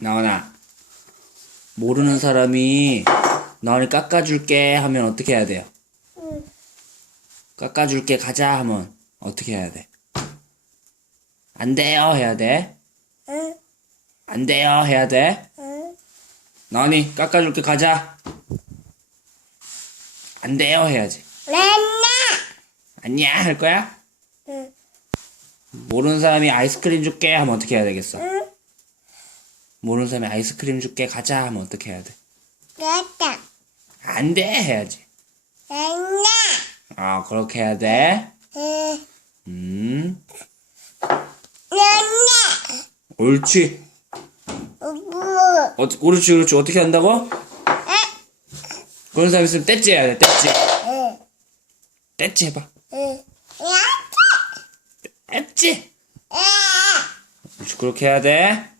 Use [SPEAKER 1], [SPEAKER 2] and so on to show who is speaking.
[SPEAKER 1] 나원아 모르는 사람이 나원이 깎아줄게 하면 어떻게 해야 돼요?
[SPEAKER 2] 응.
[SPEAKER 1] 깎아줄게 가자 하면 어떻게 해야 돼? 안 돼요 해야 돼?
[SPEAKER 2] 응.
[SPEAKER 1] 안 돼요 해야 돼?
[SPEAKER 2] 응.
[SPEAKER 1] 나원이 깎아줄게 가자 안 돼요 해야지. 아니야 할 거야?
[SPEAKER 2] 응.
[SPEAKER 1] 모르는 사람이 아이스크림 줄게 하면 어떻게 해야 되겠어?
[SPEAKER 2] 응.
[SPEAKER 1] 모르는 사람이 아이스크림 줄게 가자 하면 어떻게 해야 돼?
[SPEAKER 2] 됐다.
[SPEAKER 1] 안 돼 해야지
[SPEAKER 2] 맨날.
[SPEAKER 1] 아 그렇게 해야 돼?
[SPEAKER 2] 응.
[SPEAKER 1] 음
[SPEAKER 2] 맨날.
[SPEAKER 1] 옳지
[SPEAKER 2] 우부.
[SPEAKER 1] 어, 그렇지 그렇지 어떻게 한다고? 그런 사람 있으면 떼찌 해야 돼 떼찌
[SPEAKER 2] 응.
[SPEAKER 1] 떼찌 해봐
[SPEAKER 2] 응. 야.
[SPEAKER 1] 떼찌
[SPEAKER 2] 아.
[SPEAKER 1] 그렇지 그렇게 해야 돼